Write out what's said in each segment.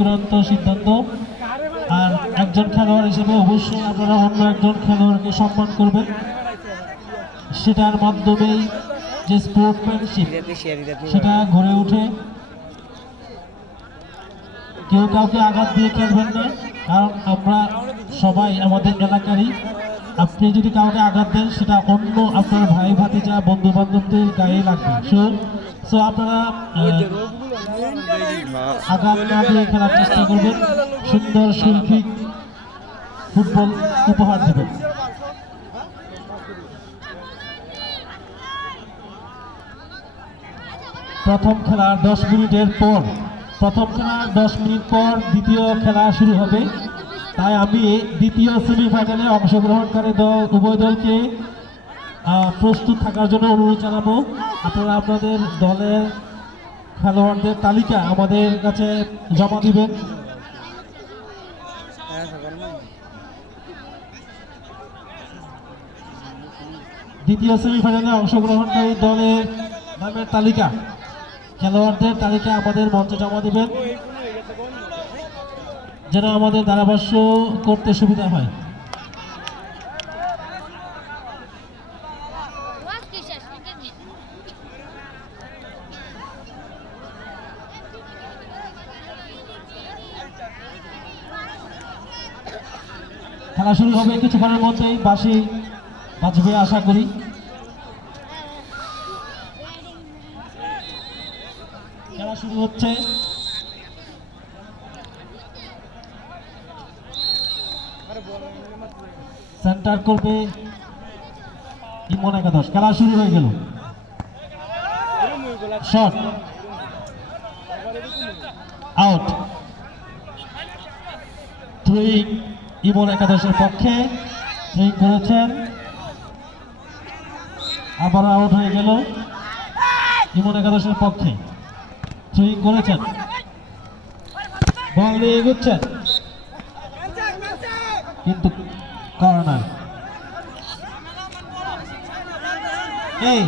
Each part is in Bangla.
চূড়ান্ত সিদ্ধান্ত। আর একজন খেলোয়াড় হিসেবে অবশ্যই আপনারা অন্য একজন খেলোয়াড়কে সম্মান করবেন, সেটার মাধ্যমেই যে স্পোর্টসম্যানশিপ সেটা গড়ে ওঠে। কেউ কাউকে আঘাত দিয়ে খেলবেন না, কারণ আমরা সবাই আমাদের এলাকারই। আপনি যদি কাউকে আঘাত দেন সেটা অন্য আপনার ভাই ভাতিজা বন্ধু বান্ধবদের গায়ে লাগবে। সো আপনারা আঘাত না দিয়ে খেলার চেষ্টা করবেন, সুন্দর শৈল্পিক ফুটবল উপহার দেবেন। প্রথম খেলার 10 মিনিটের পর দ্বিতীয় খেলা শুরু হবে। তাই আমি দ্বিতীয় সেমিফাইনালে অংশগ্রহণকারী দল উভয় দলকে প্রস্তুত থাকার জন্য অনুরোধ জানাবো। আপনারা আপনাদের দলের খেলোয়াড়দের তালিকা আমাদের কাছে জমা দিবেন। দ্বিতীয় সেমিফাইনালে অংশগ্রহণকারী দলের নামের তালিকা, খেলোয়াড়দের তালিকা আমাদের মঞ্চে জমা দিবেন, যেন আমাদের ধারাভাষ্য করতে সুবিধা হয়। খেলা শুরু হবে কিছুক্ষণের মধ্যেই, বাঁশি বাজবে আশা করি। খেলা শুরু হচ্ছে। সেন্টার করবে ইমন একাদশ। খেলা শুরু হয়ে গেল। Shot, out. থ্রোয়িং ইমন একাদশের পক্ষে, থ্রোয়িং করেছেন, আবার আউট হয়ে গেল ইমন একাদশের পক্ষে। থ্রোয়িং করেছেন, বল নিয়ে এগোচ্ছেন, কিন্তু কর্নার। এই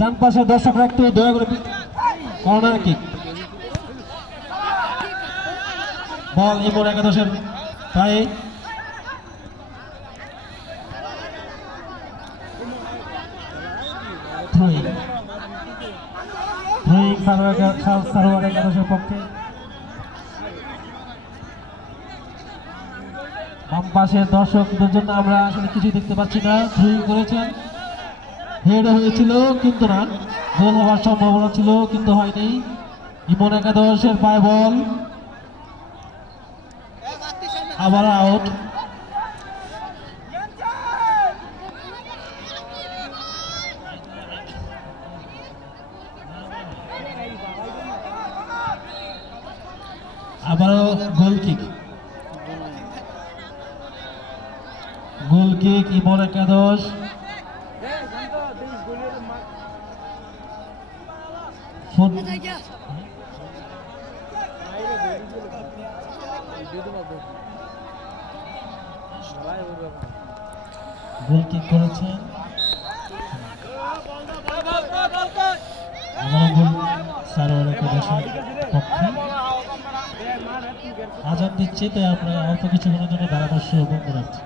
ডান পাশের দর্শকরা একটু দয়া করে, কর্নার কিক। বল ইমন একাদশের পায়ে। থ্রোয়িং সারোয়ার একাদশের পক্ষে। বাম পাশের দর্শকদের জন্য আমরা আসলে কিছুই দেখতে পাচ্ছি না। থ্রোয়িং করেছেন, হেড হয়েছিল কিন্তু না, গোল হওয়ার সম্ভাবনা ছিল কিন্তু হয়নি। ইমন একাদশের পায়ে বল, আবার আউট। আবারও গোল কিক ইমন একাদশ। গোল কিক করেছেন, আবারও গোল সারোয়ার একাদশের পক্ষে। আজান দিচ্ছে, তাই আমরা অল্প কিছুক্ষণের জন্য ধারাভাষ্য বন্ধ রাখছি।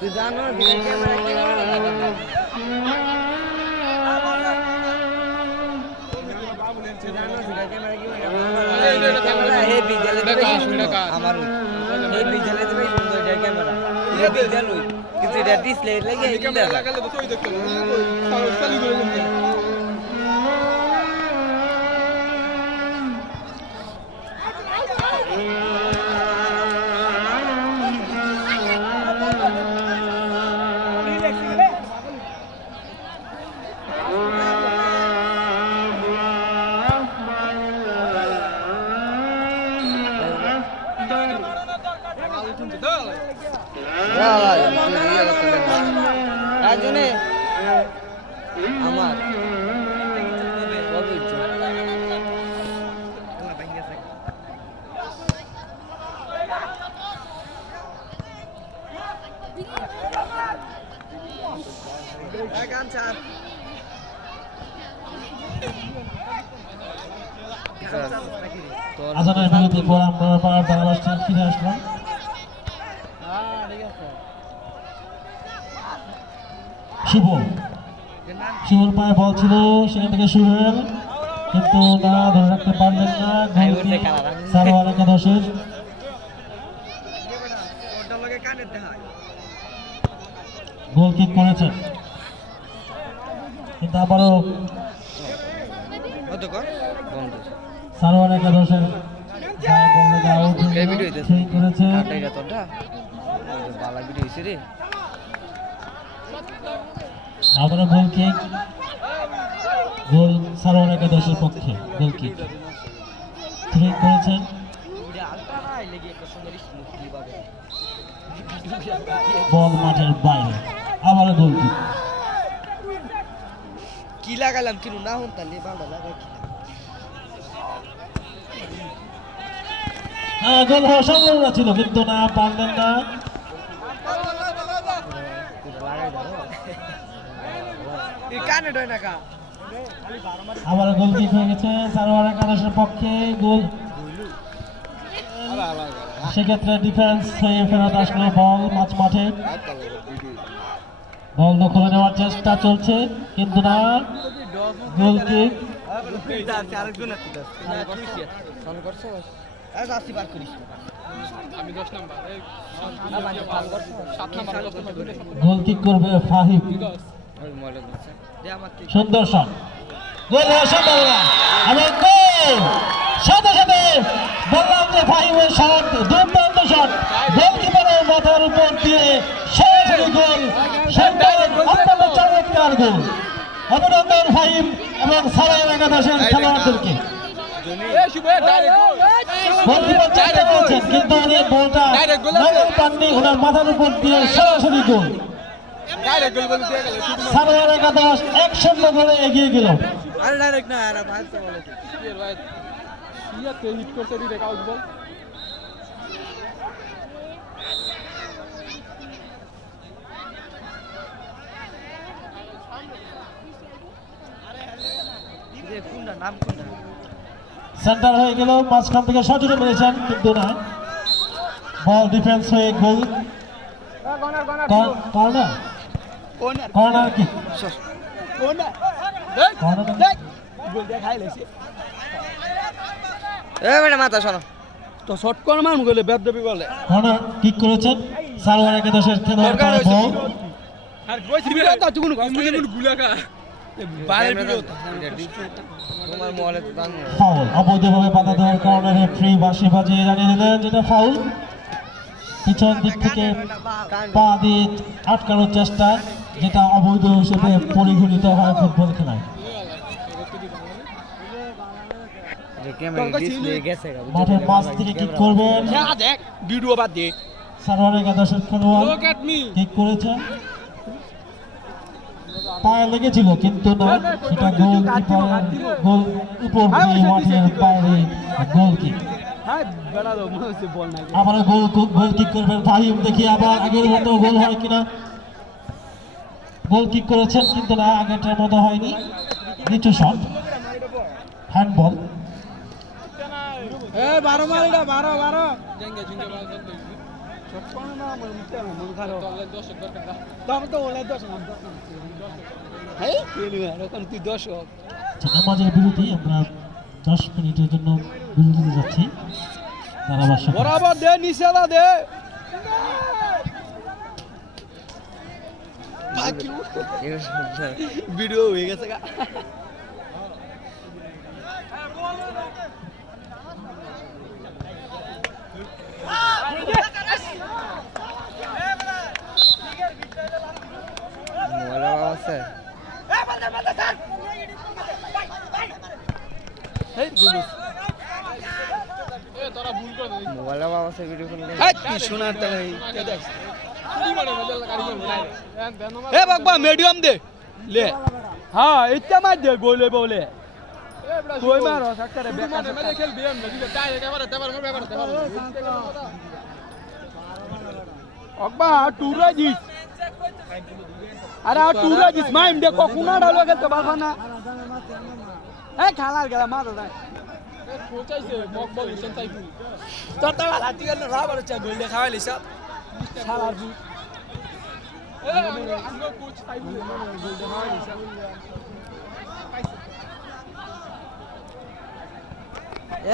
তুই জানো ক্যামেরা কি বাবু লেনছে জানো ক্যামেরা কি বিদ্যালয়ে দেবে আমার এই বিদ্যালয়ে দেবে সুন্দর যায় ক্যামেরা এটা বিদ্যালয় কিন্তু এটা ডিসপ্লে লাগে ক্যামেরা লাগালে তো ওই দেখতে হবে চালু করে দিতে আমার আজানের বিরতির পর আমরা আবার বাংলাদেশে ফিরে আসলাম। শুভর পায়ে বল ছিল, সেখান থেকে সোহেল কিন্তু না ধরে রাখতে পারলেন না। সারোয়ার একাদশের গোল কিক করেছেন কিন্তু আবারও সারোয়ার একাদশের করেছে। আবারও গোল কিক, গোল সারোয়ার একাদশের পক্ষে গোল কিক ঠিক করেছেন। বল মাঠের বাইরে, আবারও গোল কিক। কি লাগালাম কিনু না হন তাহলে ভালো লাগাই গোল হওয়ার সম্ভাবনা ছিল কিন্তু না পারলেন না। আবার গোল কিক হয়ে গেছে সারোয়ার একাদশের পক্ষে গোল। সেক্ষেত্রে ডিফেন্স হয়ে ফেরত আসলো বল মাঝ মাঠে। বল দখলে নেওয়ার চেষ্টা চলছে কিন্তু না, গোল কিক। গোল কিক করবে ফাহিম, সুন্দর শট, গোল হওয়ার সম্ভাবনা এবং গোল। সাথে সাথে বললাম যে ফাহিমের শট, দুর্দান্ত শট, গোলকিপারের মাথার উপর দিয়ে সরাসরি গোল। অত্যন্ত চমৎকার গোল। অভিনন্দন ফাহিম এবং সারোয়ার একাদশের খেলোয়াড়দেরকে। গোলকিপার চেষ্টা করেছেন কিন্তু উনি বলটা পাননি, ওনার মাথার উপর দিয়ে সরাসরি গোল। সারোয়ার একাদশ 1-0 গোলে এগিয়ে গেল। সেন্টার হয়ে গেল, মাঝখান থেকে সজোরে মেরেছেন কিন্তু না, বল ডিফেন্স হয়ে গোল। কর্নার কর্নার কি মাথা শোনো তো শর্ট কর মান গেলে ব্যাট দেবি বলে কর্নার কিক করেছেন সারোয়ার একাদশের খেলোয়াড় বল। আর কইছি বিরত তুই কোন গুলাকা বাইরে বিরত তোমার মোবাইলে তো দান ফাউল, অবৈধভাবে বাধা দেওয়ার কারণে রেফারি বাঁশি বাজিয়ে জানিয়ে দিলেন যেটা ফাউল। পিছন দিক থেকে পা দিয়ে আটকানোর চেষ্টা, যেটা অবৈধ হিসেবে পরিগণিত হয় ফুটবল খেলায়। মাঠের মাঝ থেকে কিক করবেন, ভিডিও বাদ দে সারোয়ার একাদশের খেলোয়াড় কিক করেছেন, পায়ে লেগেছিল কিন্তু না, সেটা গোল কিপারের গোল উপর দিয়ে মাঠের বাইরে গোল কিক। আবার গোল কিক করবেন ফাহিম, দেখি আবার আগের মতো গোল হয় কিনা। গোল কিক করেছেন কিন্তু না, আগেরটার মতো হয়নি, নিচু শট, হ্যান্ডবল। নামাজের বিরতি, আমরা 10 মিনিটের জন্য বিরতিতে যাচ্ছি। ধারাভাষ্য বরাবর দে নিচেলা দে ভিডিও হয়ে গেছে গা সোনার তালে এ বাবা মিডিয়াম দে লে হ্যাঁ ইচ্ছা মার দে গোলে বলে কই মারো সাক্কারে বেকার মেরে খেলবি এম না দিলে তাই একেবারে তেবার মরবে এবারে তেবার অকবা টুরা জিস আরে টুরা জিস মাইম দে কোকুনা ডালো গেল তো বাখানা এ খালার গেলা মারো না কোচাইছে বক বল ইসেন তাইফুল তোর তো লাতি গেল রাবার চা গোল দেখাইলি সব শালার ভূত এ আমরা কোচ তাইফুল গোল দেখাইলি সব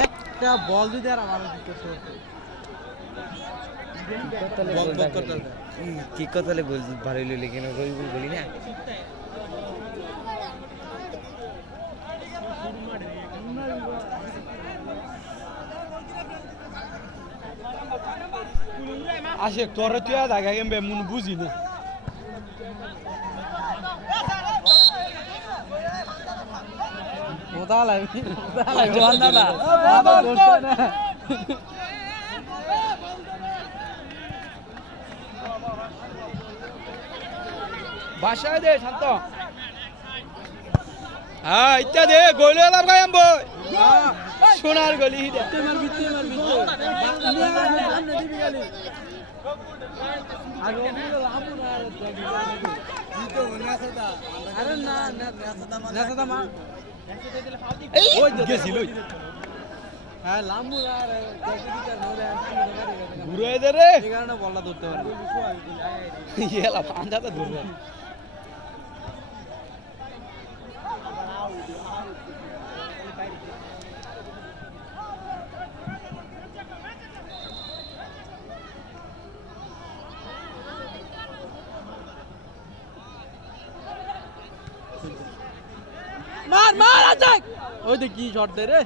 একটা বল দিতে আর আমার দিতেছে বল বল করতে কি কথা বল ভালো লইলে কেন বলি না আসে তোর তুই দেখা গেমবে মন বুঝি না ওদা লাগি জোয়ান দাদা বাবা করতে না বাসায় দে শান্ত হ্যাঁ ইচ্ছা দে গোলে লাভ গায়াম বই সোনার গলি দে মার বিতে আরে না না নেসাদা মার এই গেছিল হ্যাঁ লাম্বু আর ঘুরে দে রে এই কারণে বললা ধরতে পারবি ইয়েলা পাঁচাটা ধরবে মার মার আজাক ওই দেখ কি শট দে রে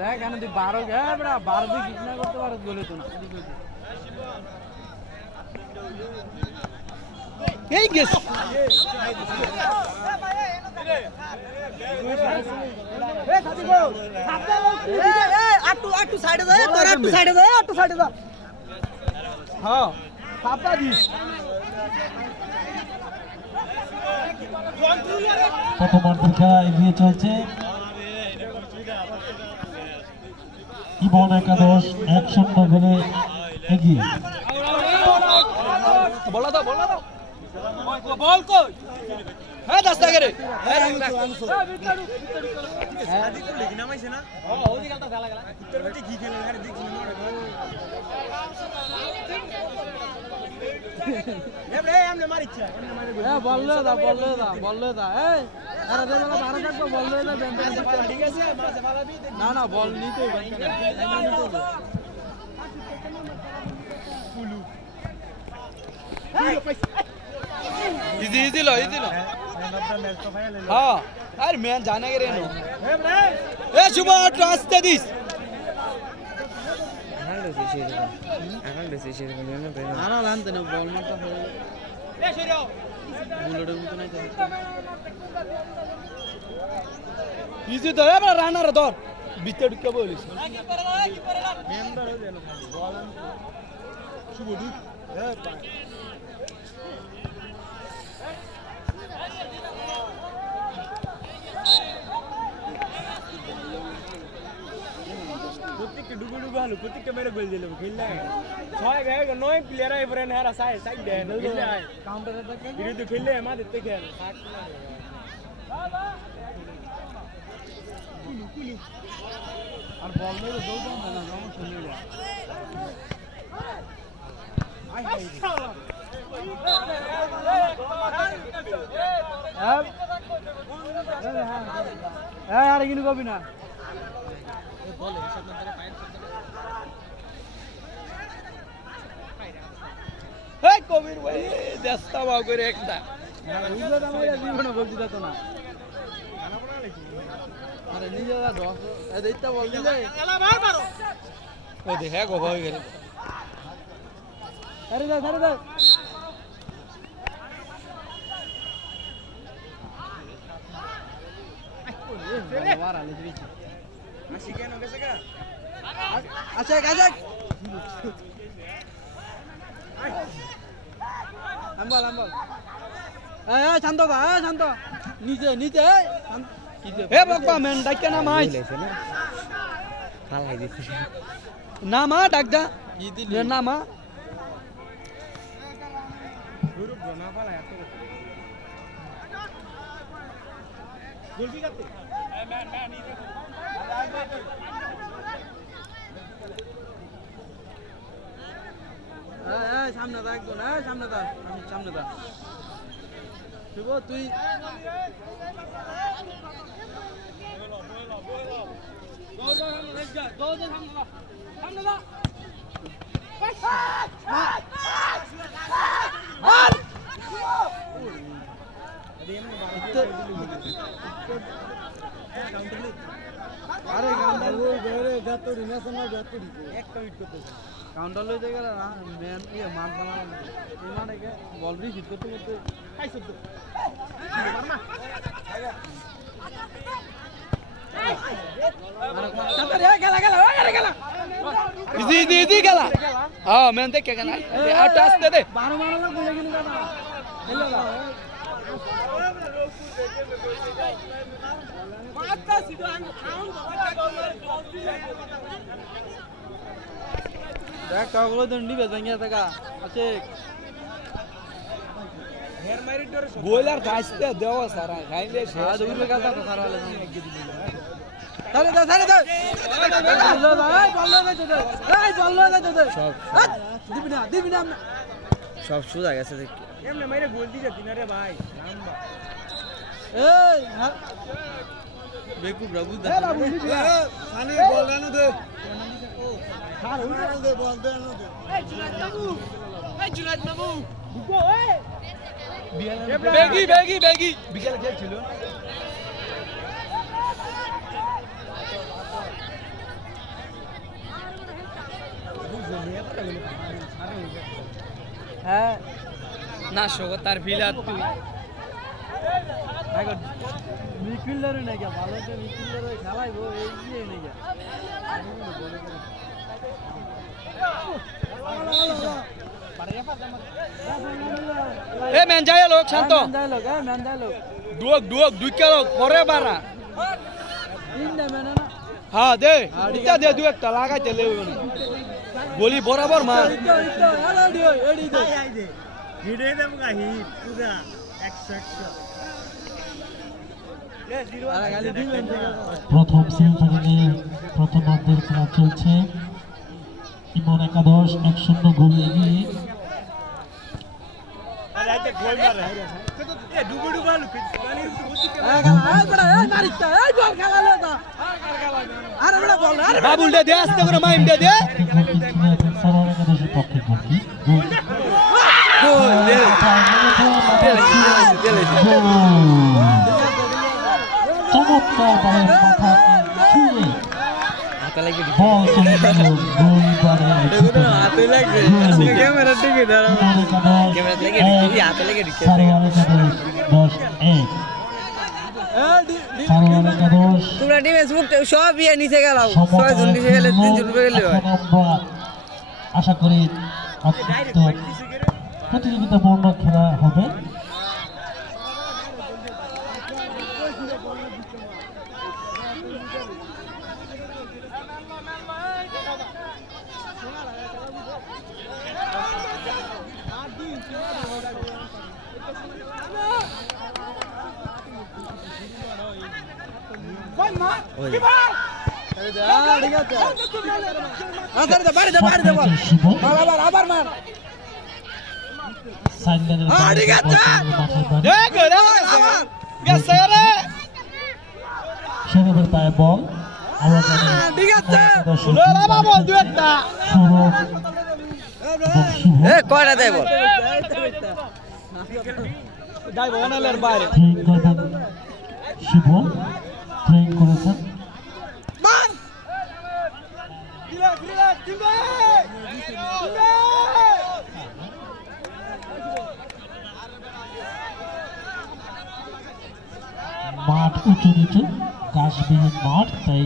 দেখ এখানে তুই 12 গে বড়া 12 দিয়ে কিক না করতে পারো বলে তো না এই গেস আটু সাইডে দে তোর আটু সাইডে দে হ্যাঁ সাপটা দিস প্রথমার্ধের খেলা এগিয়ে চলছে ইবন একাদশ 1-0 গোলে এগিয়ে বলা দাও বল কই হ্যাঁ দস্তা করে আদি তো লিখি নামাইছে না ওদি গালটা খেলা গেল উত্তর বলতে কি খেলা করে দেখি এ আমনে মারিছে এ বললে দা এই আরে রে বলা ভালো থাকবো বললে দা ঠিক আছে মাঝে মালা বি না বল নিতে इजी लो हाँ अरे मैं जाने के रे नो ए शुभ रास्ते दिस সেরকম এখন বেশি সেরকম আর আনতে না বল মারতে হবে বুলেটের মতো নাই ইজি ধরে এবার রানার ধর ভিতরে ঢুকে বলিস মেম্বার হয়ে যায় না বল শুভ ঢুক প্রত্যেকটা ডুবু ডুবু আলু প্রত্যেকটা মেরে গোল দিলাম খেললে ছয় গায়ে নয় প্লেয়ার আই পরে হেরা সাই সাইড দেন খেললে কাউন্টার অ্যাটাক বিরুদ্ধে খেললে আমাদের থেকে খেল আর বল মেরে দৌড় দাও না যেমন শুনলে আর কিন্তু কবি না কবির ভাই দেশটা বাউ করে একটা জীবনে বলতে যেত না আরে নিজেরা দশ এইটা বলতে ও দেখে গো হয়ে গেল আরে দা আরে দা আচ্ছা আচ্ছা আম্বল আম্বল শান্ত দা শান্ত নিচে নিচে এ বাবা মেন ডাকে না মাই ফালাই দিছি না মা ডাক দা না মা গুরু না ফালাই এত গোলকি কাটতে ম্যান নিচে সামনে দা একদম না সামনে দা আমি সামনে দা শুভ তুই আরে কাউন্টার কাউন্টার লইতে গেলে না মেন ইয়ে মাঠ বানানো এই মাঠে বল রিসিভ করতে করতে হ্যাঁ মেন দেখে কেন আটটা আসতে দে 12 মারা লোক বলে কিন্তু দাদা খেলে দাও পাঁচটা সিধা আমি খাউন দেখ কাগজ দন্ডি বেজঙ্গিয়া থাকা আছে হেয়ার মারি ডর গোলার কাছতে দেওয়া সারা খাইলে সারা দূরে কাটা তো সারা হলে তাহলে দা তাহলে দা বললো দা বললো দা তো এই বললো দা তো সব দিবি না সব সুদা গেছে এমনে মাইরে গোল দিছে দিনারে ভাই নাম্বা এই বেকু প্রভু দা এ বাবু খালি বল দেন দে খাল উড়ে দে বল দেন দে এই জুনাদ বাবু দুগো এই বেগি বিকেলে খেলছিল হ্যাঁ না শোক তার ফিলার তুই এখন মিডফিল্ডার নাই কি ভালো একটা মিডফিল্ডার খেলাইবো এই দিয়ে নাই কি এ ম্যান যায় লোক শান্ত ম্যান যায় লোক দুক দুইকা লোক পরে বারা তিনটা ম্যান না হ্যাঁ দে ইটা দে দু একটা লাগাইতে লেও গলি বরাবর মার এডি দে হিডে দেব গা হিট পুরা 100 প্রথম সেমিফাইনালের প্রথমার্ধের খেলা চলছে ইমন একাদশ 1-0 গোল এগিয়ে বাবুল দে আস্তে করে মাইম দে সাভার একাদশের পক্ষে গোলটি চমৎকার বলের মাথাকে ছুঁয়ে লাগে বল চলে গেল গোলবারে এগুলো হাতে লাগে ক্যামেরা টিকে দাঁড়াও ক্যামেরা লাগে হাতে লাগে সারোয়ারের কাদোস 10-1 সারোয়ারের কাদোস তোমরা টিমে সব ইয়ে নিচে গেলাও 6 জন নিচে গেলে 3 জন উপরে গেলে হয় আশা করি অত্যন্ত প্রতিযোগিতাপূর্ণ খেলা হবে সৌরভের পায়ে বল আমরা কয়টা দেব শুভ ট্রেন করেছেন মাঠ উঁচু নিচু ঘাসবিহীন মাঠ তাই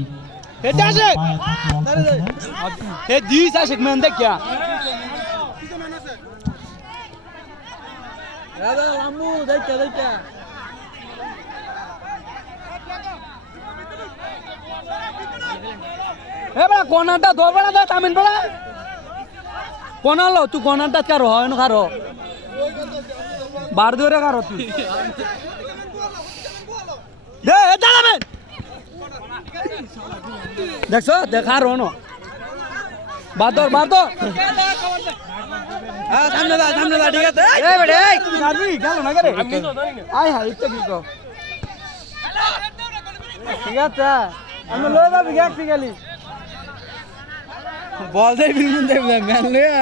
কোনাটা ধো বেড়া দে তামিন বেড়া কোনা লো তুই কোনাটা কারো হয় না কারো বার ধরে কারো তুই দে দাঁড়াবেন দেখছো দেখার হনো বাদর বাদর সামনে দা ঠিক আছে এই বেড়ে এই গাড়ি গেল না করে আই হাই ইচ্ছে কি কো ঠিক আছে আমি লয়ে যাবি গেছি গেলি বল দেই বিন দেই ম্যান লয়ে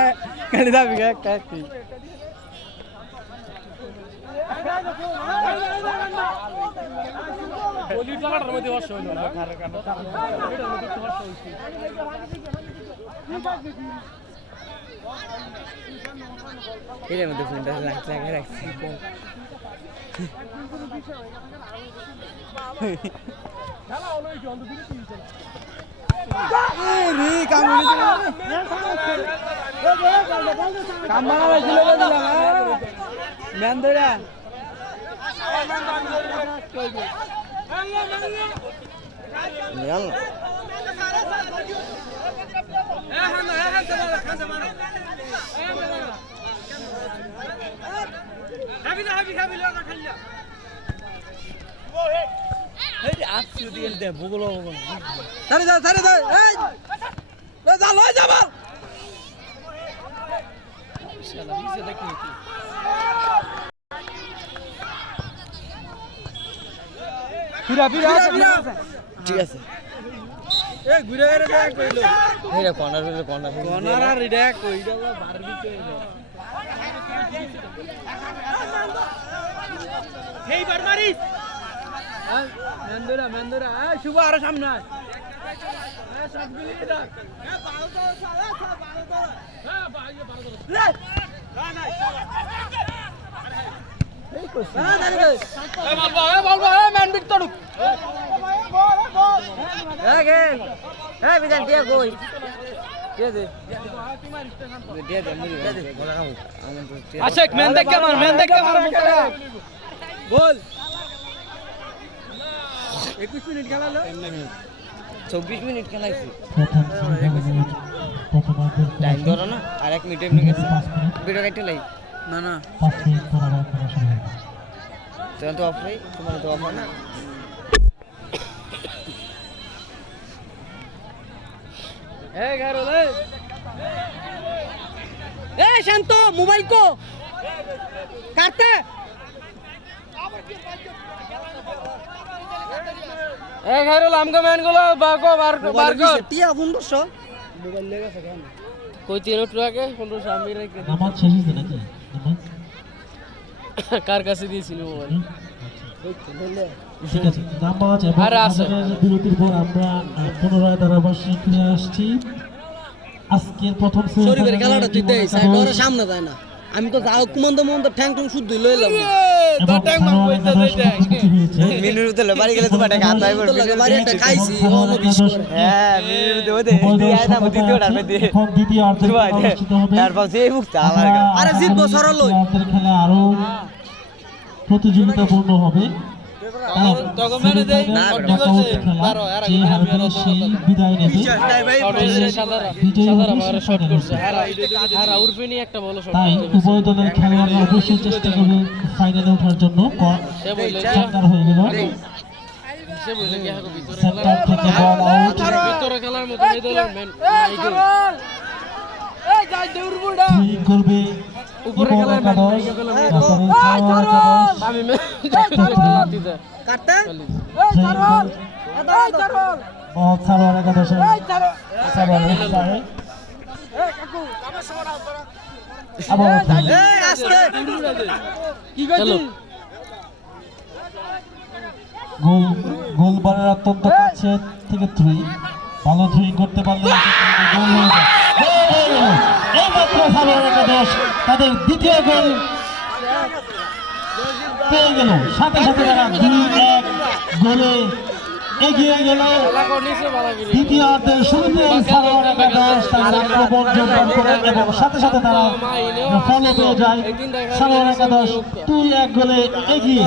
গেলি যাবি গেছি বলি টাকার মধ্যে বস হইলো না এর মধ্যে ফোনটা লাগিয়ে রাখছি খেলা হলো এই অন্ধ দিকে কি চলে রে কামড়ে কামড়া হয়েছিল বললাম ম্যান ধরা ঠিক আছে ঘুরে কর্নার আর এটা কইটা বার দিতে এই বার মারিস মেন্দরা শুভ আরো সামনে আয় সবগুলি রাখ বল 21 মিনিট খেলালো 24 মিনিট খেলাইছি প্রথমার্ধের টাইম ধরো না আর 1 মিনিট এমনি গেছে ভিডিও কাটতে লাই না 5 মিনিট পর আবার খেলা শুরু হবে তোমার তো অফ নেই তোমার তো অফ না শান্ত মোবাইল কো কাটতে আমগো ম্যান গুলো টিয়া 1500 মোবাইল লেগে আছে কেন কই 13 টাকা 1500 আমি রেখে নামাজ শেষ হয়েছে নাকি নামাজ কার কাছে দিয়েছিল মোবাইল ঠিক আছে, নামাজ এবং আজানের বিরতির পর আমরা পুনরায় ধারাভাষ্যে ফিরে আসছি। আজকের প্রথম শরীরের খেলাটা তুই দেই সাইড এবং ওরে সামনে যায় না আমি তো যাও কুমন্দ মন্দ ঠ্যাং ঠ্যাং শুদ্ধই লইলাম মিনুর উতলে বাড়ি গেলে তোমার টাকা হাত আইবো লাগে বাড়ি একটা খাইছি অন্য বিশ করে হ্যাঁ মিনুর উতলে ওদে দিয়ে আয় না দ্বিতীয়টা মে দিয়ে দ্বিতীয় অর্ধেক অনুষ্ঠিত হবে। তারপর যে মুক্ত আমার আরে জিতবো সরল লই অর্ধের খেলা আরো প্রতিযোগিতাপূর্ণ হবে। তখন মানে দেই যে হারবে সেই বিদায় নেবে। তাই উভয় দলের খেলোয়াড়রা অবশ্যই চেষ্টা করবে ফাইনালে ওঠার জন্য। সেন্টার হয়ে গেল, সেন্টার থেকে বল আউট। সুইং করবে ইমন একাদশ, কাটতে বহুত সারোয়ার একাদশের সারোয়ার পারে আবার এই আস্তে কি কইছিস গোলবারের অত্যন্ত কাছে থেকে থ্রি, ভালো থ্রি করতে পারলে গোল হয়ে যায়। এই মাত্র সারোয়ার একাদশ তাদের দ্বিতীয় গোল পেয়ে গেল, সাথে সাথে তারা 2-1 গোলে এগিয়ে গেল। দ্বিতীয় অর্ধের শুরুতে সারোয়ার একাদশ তাদের আক্রমণ জোরদার করে এবং সাথে সাথে তারা ফলো পেয়ে যায়। সারোয়ার একাদশ 2-1 গোলে এগিয়ে।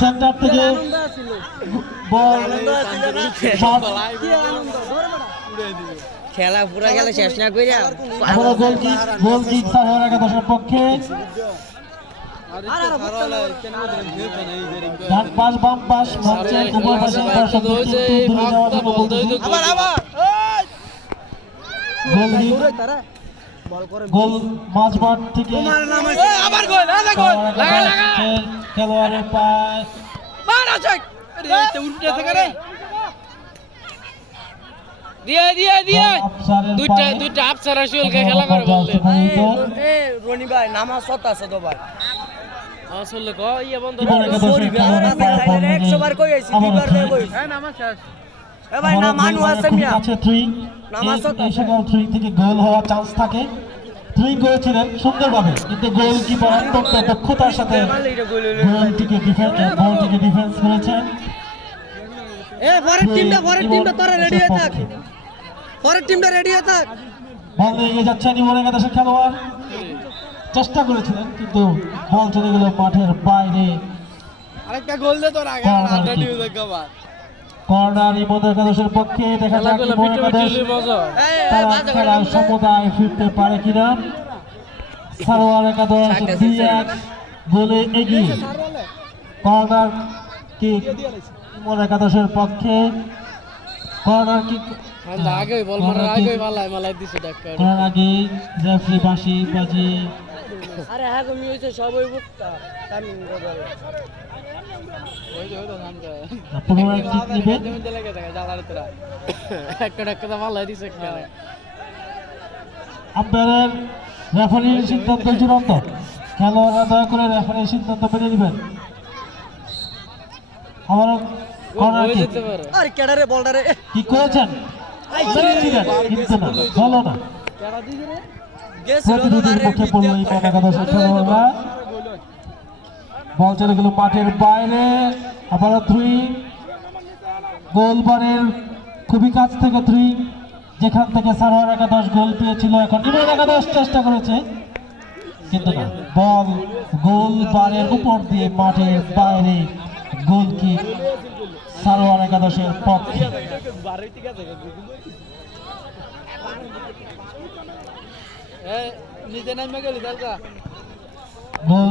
সেন্টার থেকে বল খেলা পুরা গেলে শেষ না কইরা আবারও গোল কিক সারোয়ার একাদশের পক্ষে। ডান পাশ বাম পাশ মঞ্চের উভয় পাশে দর্শকদের একটু দূরে যাওয়ার জন্য বলতেছি। গোল মাঝমাঠ থেকে খেলোয়াড়ের পায় দুইটা আফসার আসল খেলা করে বলতে এ রনি ভাই নামাজ সত আছে তো ভাই আসলে ক ইয়া বন্ধ সরি আমার আছে সাইডে 100 বার কই আইছি দুইবার কই হ্যাঁ নামাজ শেষ এ ভাই না মানু আছে মিয়া আছে এই সকল থ্রি থেকে গোল হওয়ার চান্স থাকে। থ্রি করেছিলেন সুন্দরভাবে, কিন্তু গোলকিপার অত্যন্ত দক্ষতার সাথে গোলটিকে ডিফেন্স করেছেন। এ পরের টিমটা তোরা রেডি হয়ে থাক পরের টিমটা রেডি হয়ে থাক বল নিয়ে এগিয়ে যাচ্ছেন ইমন একাদশের খেলোয়াড়, চেষ্টা করেছিলেন কিন্তু বল চলে গেল মাঠের বাইরে। আরেকটা গোল দে তোর আগে আড্ডা দিও দেখাবা কর্নার ইমন একাদশের পক্ষে। দেখা যাক ইমন একাদশ তারা খেলার সমতায় ফিরতে পারে কিনা। সারোয়ার একাদশ 2-1 গোলে এগিয়ে। কর্নার কিক ইমন একাদশের পক্ষে। কর্নার কিক আগে বল মারার আগে মালাই দিছে ডাক্কা করার আগে রেফারি বাঁশি বাজিয়ে আরে হ্যাঁ তুমি হইছে সবই বুকটা টাইমিং করে ওই তো নামটা পুনরায় কিক নেবে। জমিতে লাগে থাকে জালার তোরা একটা ডাক্কা মালাই দিছে একটা আম্পায়ারের রেফারির সিদ্ধান্ত চূড়ান্ত। খেলোয়াড়রা দয়া করে রেফারির সিদ্ধান্ত মেনে নেবেন। আবারও কর্নার কিক। আরে কেডারে বলডারে কি করেছেন? মেরেছিলেন, কিন্তু না, হলো না। প্রতিরোধের মুখে পড়ল এই ইমন একাদশের খেলোয়াড়রা। বল চলে গেল মাঠের বাইরে। আবারও থ্রি, গোলবারের খুবই কাছ থেকে থ্রি, যেখান থেকে সারোয়ার একাদশ গোল পেয়েছিল। এখন ইমন একাদশ চেষ্টা করেছে কিন্তু না, বল গোলবারের উপর দিয়ে মাঠের বাইরে। গোল কিক সারোয়ার একাদশের পক্ষে। নিচে নামে গেলি দালকা গোল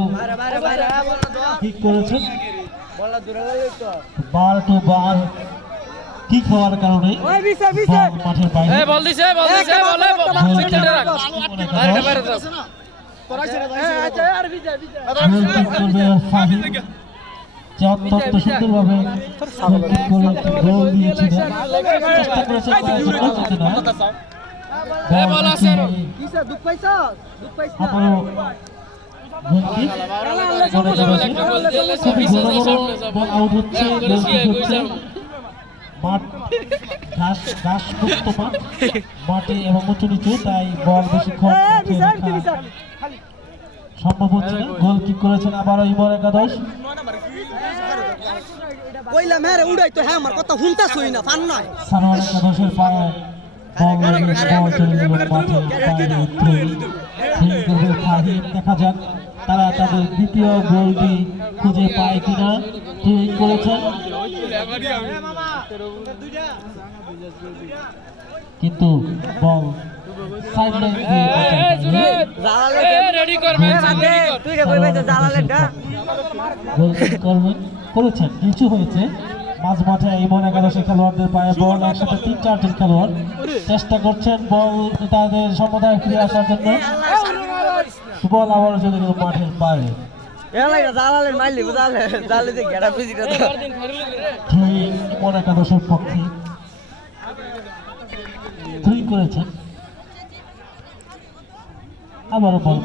কিক করেছেন বললা দূরে গেল তো বার টু বার কিক হওয়ার কারণে বল মাঠের বাইরে। বল দিছে বলে পিছনে রাখ বাইরে বাইরে যাও তোরা ছেড়ে দাও আচ্ছা আর বিজয় গোল কিক করবে ফাহিম, যে অত্যন্ত সুন্দরভাবে গোল দিয়েছিলেন। চেষ্টা করেছেন বল আছে কিসে দুঃখ পাইছো আবারও গোলকিক খুবই বড় বড় বল আউট হচ্ছে, গোলকিক হচ্ছে। মাঠ ঘাস মুক্ত মাঠ, মাটি এবং উঁচু নিচু, তাই বল বেশিক্ষণ মাঠে রাখা সম্ভব হচ্ছে না। গোল কিক করেছেন আবারও ইমন একাদশ। কইলাম হ্যাঁ রে উড়াই তো, হ্যাঁ আমার কথা শুনতাছই না, ফান নয়। সানোয়ার একাদশের পায়ে বল চলে গেল মাঠের বাইরে, থ্রোয়িং করবে ফাহিম। দেখা যাক তারা তাদের দ্বিতীয় গোলটি খুঁজে পায় কিনা। থ্রোয়িং করেছেন কিন্তু বল সাইডলাইন দিয়ে করেছেন। নিচু হয়েছে মাঝ মাঠে ইমন একাদশের খেলোয়াড়দের পায়ে বল, একসাথে 3-4 জন খেলোয়াড় চেষ্টা করছেন বল তাদের সমুদায় ফিরে আসার জন্য। বল আবার চলে গেল মাঠের বাইরে। ইমন একাদশের পক্ষে থ্রোয়িং করেছেন আবারও বল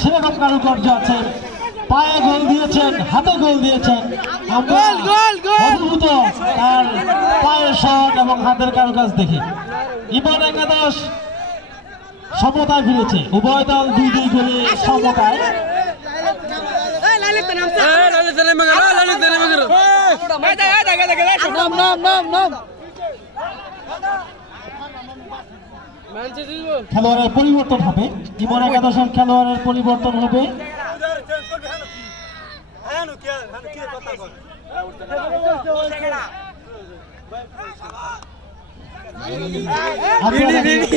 সেরকম কারুকার্য আছে, পায়ে গোল দিয়েছেন, হাতে গোল দিয়েছেন। অদ্ভুত তার পায়ের শট এবং হাতের কারুকাজ দেখে ইমন একাদশ সমতায় ফিরেছে। উভয় দল 2-2 গোলে সমতায়। খেলোয়াড়ের পরিবর্তন হবে, ইমন একাদশের খেলোয়াড়ের পরিবর্তন হবে।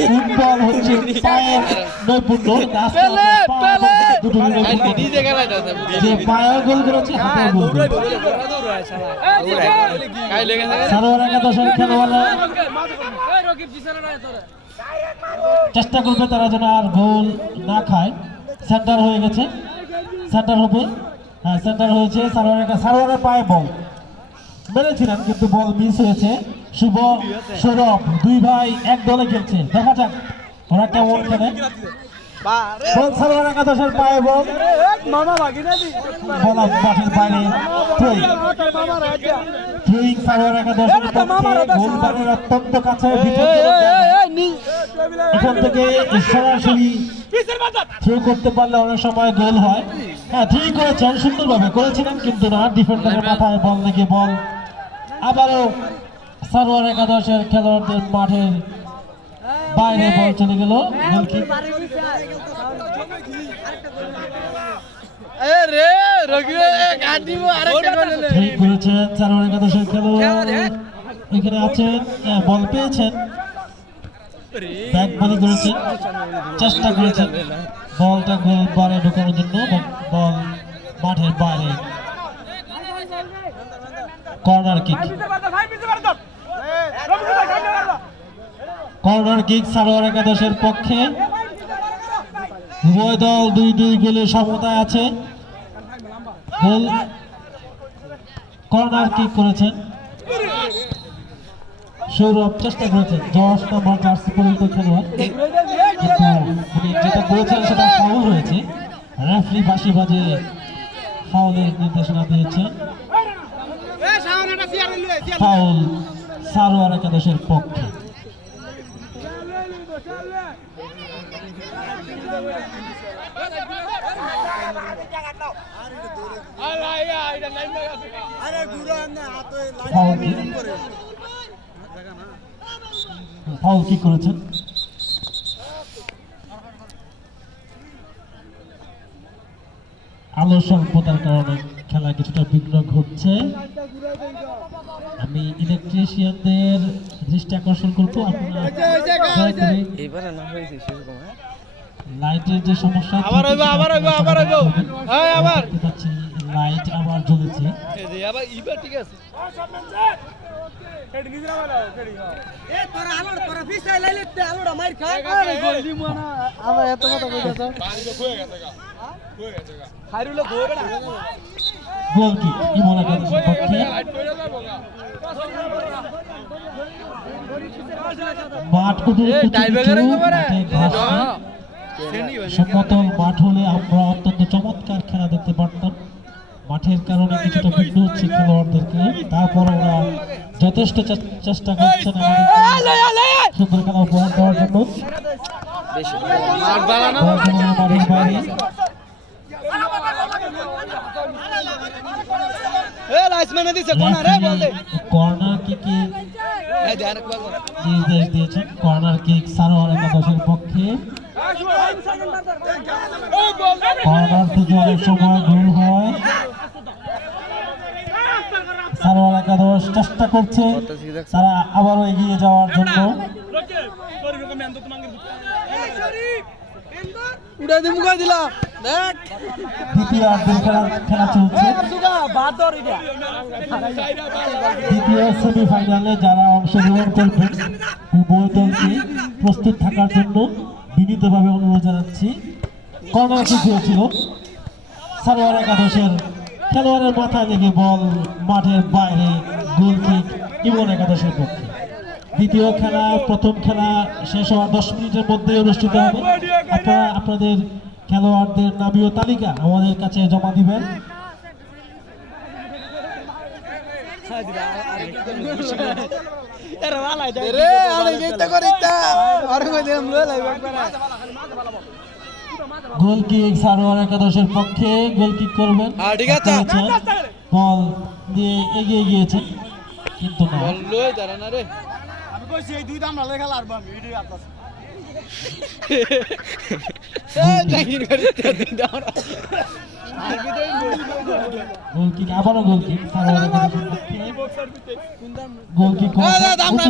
ফুটবল হচ্ছে পায়ের নৈপুণ্য, যে পায়ের গোল করেছে হাতের গোল। সানোয়ার একাদশের খেলোয়াড়রা চেষ্টা করবে তারা যেন আর গোল না খায়। সেন্টার হয়ে গেছে, সেন্টার হবে, হ্যাঁ সেন্টার হয়েছে। সানোয়ারের পায়ে বল মেরেছিলেন কিন্তু বল মিস হয়েছে। শুভ সৌরভ দুই ভাই এক দলে খেলছে, দেখা যাক ওরা কেমন খেলে। বল সানোয়ার একাদশের পায়ে বল, বল মাঠের বাইরে। থ্রোয়িং সানোয়ার একাদশের পক্ষে, গোলবারের অত্যন্ত কাছে। এখান থেকে সরাসরি থ্রো করতে পারলে অনেক সময় গোল হয়। হ্যাঁ ঠিক করেছেন, সুন্দরভাবে করেছিলেন কিন্তু না, ডিফেন্ডারের মাথায় বল লেগে বল আবারও সানোয়ার একাদশের খেলোয়াড়দের মাঠের বাইরে বল চলে গেল। গোলকিক ঠিক করেছেন সানোয়ার একাদশের খেলোয়াড়, এখানে আছেন, বল পেয়েছেন, ব্যাক বলি করেছেন, চেষ্টা করেছেন বলটা গোল বারে ঢোকানোর জন্য, বল মাঠের বাইরে। Corner kick, corner kick Sanowar একাদশের পক্ষে। উভয় দল 2-2 গোলে সমতায় আছে। গোল কর্নার কিক করেছেন সৌরভ, চেষ্টা করেছেন 10 নম্বর জার্সি পরিহিত খেলোয়াড়, কিন্তু উনি যেটা করেছেন সেটা ফাউল হয়েছে। রেফারি বাঁশি বাজে ফাউলের নির্দেশনা দিয়েছে। ফাউল সানোয়ার একাদশের পক্ষে। ফাউল কি করেছেন আলো স্বল্পতার কারণে খেলা কিছুটা বিঘ্ন ঘটছে। আমি ইলেকট্রিশিয়ানদের দৃষ্টি আকর্ষণ করবো, আপনারা লাইটের যে সমস্যা, লাইট আবার জ্বলেছে। এ তোরা আলোর তোরা ফিসাই লাইলে তে আলোটা মাইর খা আরে গোল দিমু না আমরা এত কথা কইতাছ খাইরুলে ধরে না গোল কি ইমন একাদশের পক্ষে মাঠ সমতল মাঠ হলে আমরা অত্যন্ত চমৎকার খেলা দেখতে পারতাম। মাঠের কারণে কিছুটা ভিন্ন হচ্ছে খেলোয়াড়দেরকে, তারপর ওরা যথেষ্ট চেষ্টা করছেন আমাদেরকে সুন্দর খেলা উপহার দেওয়ার জন্য। মাঠের বাইরে এ লাইসম্যান দিছে কোনা রে বল দে কর্নার কিকে এই ধ্যান রাখবা নির্দেশ দিয়েছেন। কর্নার কিক সারোয়ার একাদশের পক্ষে। কর্নার থেকে অনেক সময় গোল হয়। সারোয়ার একাদশ চেষ্টা করছে তারা আবারও এগিয়ে যাওয়ার জন্য। উড়া দিমু কই দিলা দেখ দ্বিতীয়ার্ধের খেলা চলছে। সুগা বাদ দর ইদা দ্বিতীয় সেমিফাইনালে যারা অংশগ্রহণ করবেন উভয় দলকে প্রস্তুত থাকার জন্য বিনীতভাবে অনুরোধ জানাচ্ছি। কর্নার কিক হয়েছিল, সারোয়ার একাদশের খেলোয়াড়ের মাথায় লেগে বল মাঠের বাইরে, গোল কিক ইমন একাদশের পক্ষে। দ্বিতীয় খেলা প্রথম খেলা শেষ হওয়ার 10 মিনিটের মধ্যে অনুষ্ঠিত হবে। আপনারা আপনাদের খেলোয়াড়দের নামীয় তালিকা আমাদের কাছে জমা দিবেন। এরে ওয়ালাই দে রে আমি গেইতা করিতা আর কই দিলাম লই লাইবা একবার গোল কিক সারোয়ার একাদশের পক্ষে, গোল কিক করবেন। ঠিক আছে। বল দিয়ে এগিয়ে গিয়েছে কিন্তু না। লই দাঁড়া না রে আমি কইছি এই দুই দাম না লেখা লারবা আমি ভিডিও আতাস এ জাগির করিতে দুই দাম আর ভিতরে গোল কিক, আবারও গোল কিক সারোয়ার একাদশের পক্ষে। গোল কিক